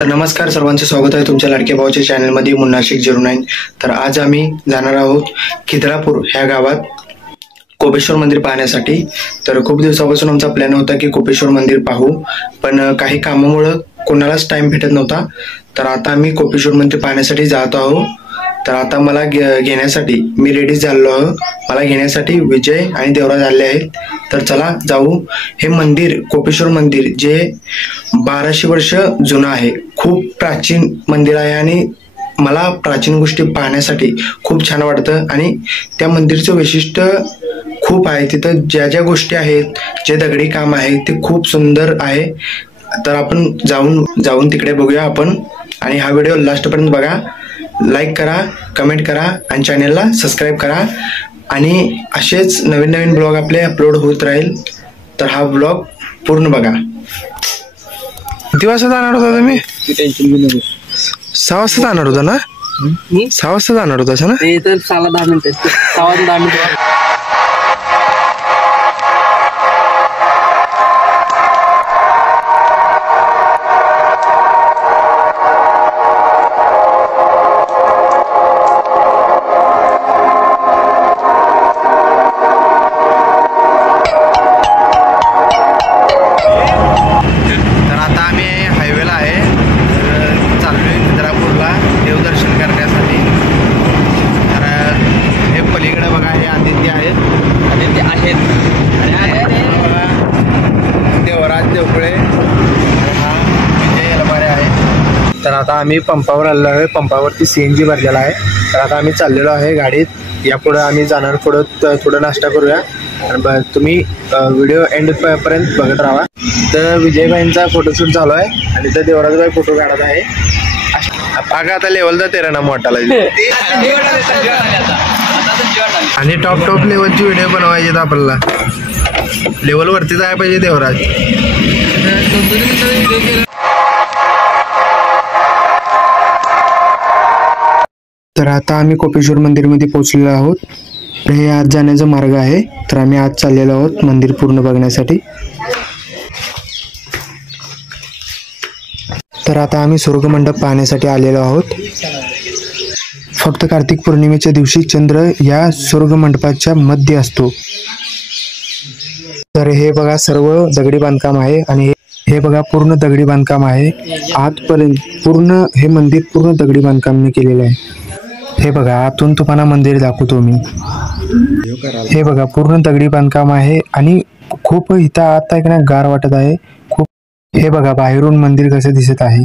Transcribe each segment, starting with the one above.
तर नमस्कार सर्वांचं स्वागत आहे तुमच्या लाडक्या भावाच्या चॅनलमध्ये मुन्ना शेख 09। तर आज आम्ही जाणार आहोत खिद्रापूर ह्या गावात कोपेश्वर मंदिर पाहण्यासाठी। तर खूप दिवसापासून आमचा प्लॅन होता की कोपेश्वर मंदिर पाहू, पण काही कामामुळे कोणालाच टाइम भेटत नव्हता। तर आता आम्ही कोपेश्वर मंदिर पाहण्यासाठी जात आहोत। तर आता मला घेण्यासाठी मी रेडी झालो आहे। मला घेण्यासाठी विजय आणि देवराज आले आहेत। तर चला जाऊ। हे मंदिर कोपेश्वर मंदिर जे 1200 वर्ष जुनं आहे, खूप प्राचीन मंदिर आहे आणि मला प्राचीन गोष्टी पाहण्यासाठी खूप छान वाटतं। आणि त्या मंदिरचं वैशिष्ट्य खूप आहे, तिथं ज्या ज्या गोष्टी आहेत, जे दगडी काम आहे ते खूप सुंदर आहे। तर आपण जाऊन तिकडे बघूया आपण। आणि हा व्हिडिओ लास्ट पर्यंत बघा, लाईक करा, कमेंट करा आणि चॅनलला सबस्क्राईब करा। आणि असेच नवीन नवीन ब्लॉग आपले अपलोड होत राहील, तर हा ब्लॉग पूर्ण बघा। किती वाजता जाणार होता तुम्ही? टेन्शन घेऊ नको। 6 वाजता जाणार होता ना? 6 वाजता जाणार होता ना? ते तर 10 मिनिटं 10 मिनिटं। तर आता आम्ही पंपावर आलेलो आहे, पंपावरती CNG भरलेला आहे। तर आता आम्ही चाललेलो आहे गाडीत। यापुढे आम्ही जाणार, थोडं नाश्ता करूया आणि तुम्ही व्हिडिओ एंड पर्यंत बघत राहा। तर विजयभाईंचा फोटोशूट चालू आहे आणि तर देवराजभाई फोटो काढत आहे। पागा आता लेवल जाते रे ना मोठाला आणि टॉप लेवलची व्हिडिओ बनवायची आपल्याला। लेवल वरती जायला पाहिजे देवराज। तर आता आम्ही कोपेश्वर मंदिरमध्ये पोहोचलेलो आहोत। हे आज जाण्याचा मार्ग आहे। तर आम्ही आज चाललेलो आहोत मंदिर पूर्ण बघण्यासाठी। तर आता आम्ही स्वर्गमंडप पाहण्यासाठी आलेलो आहोत। फक्त कार्तिक पौर्णिमेच्या दिवशी चंद्र या स्वर्गमंडपाच्या मध्ये असतो। तर हे बघा सर्व दगडी बांधकाम आहे आणि हे बघा पूर्ण दगडी बांधकाम आहे। आतपर्यंत पूर्ण हे मंदिर पूर्ण दगडी बांधकामाने केलेले आहे। हे बघा आतून तुम्हाला मंदिर दाखवतो मी। हे बघा पूर्ण दगडी बांधकाम आहे आणि खूप इथं आत आहे ना गार वाटत आहे खूप। हे बघा बाहेरून मंदिर कसं दिसत आहे।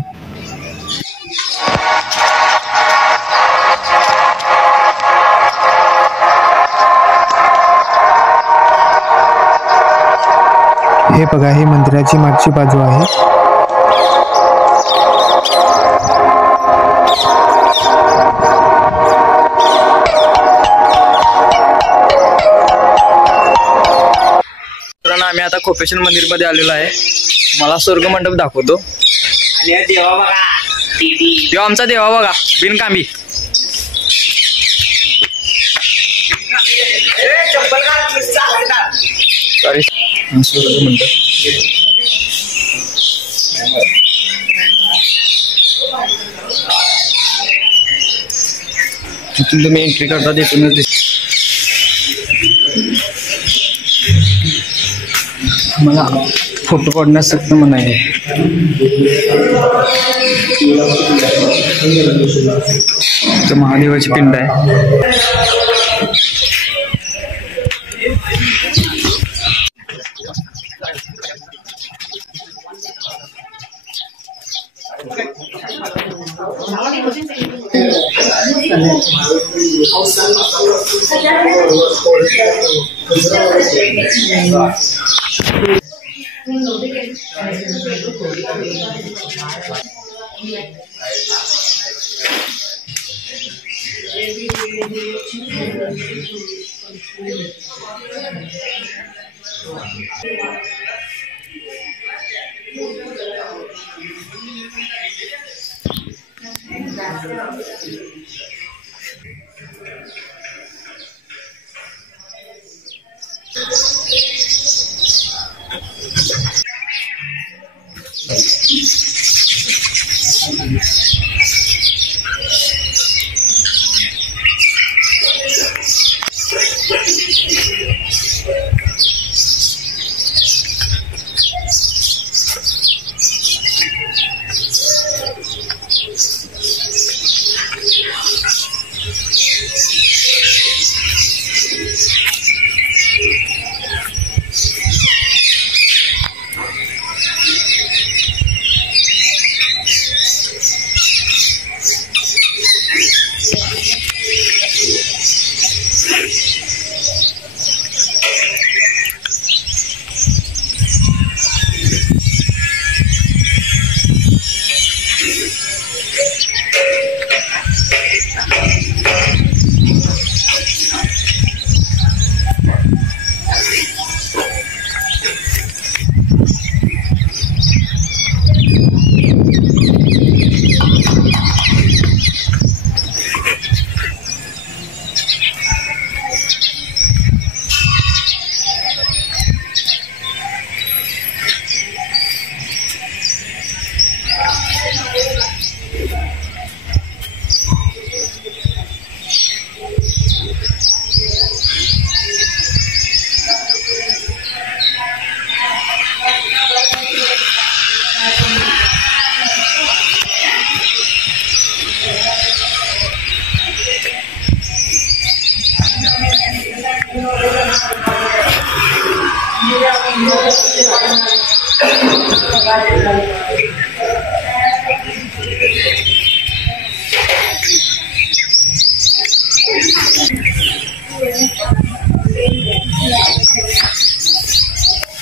हे बघा ही मंदिराची मागची बाजू आहे। आम्ही आता कोपेश्वर मंदिर मध्ये आलेलो आहे। मला स्वर्ग मंडप दाखवतो। आणि देवा बघा, देवा आमचा देवा बघा बिनकामी। सॉरी स्वर्ग मंडप। तिथून तुम्ही एंट्री करता तिथूनच मला फोटो काढण्यास सक्षम नाही। महादेवाची पिंड आहे।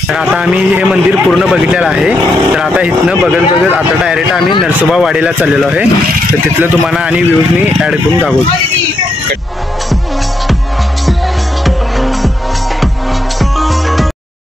तर आता आम्ही हे मंदिर पूर्ण बघितलेलं आहे. तर आता इथनं बघत आता डायरेक्ट आम्ही नरसोबा वाडीला चाललेलो आहे. तर तिथलं तुम्हाला आणि व्ह्यूज मी ॲड करून दाखवतो.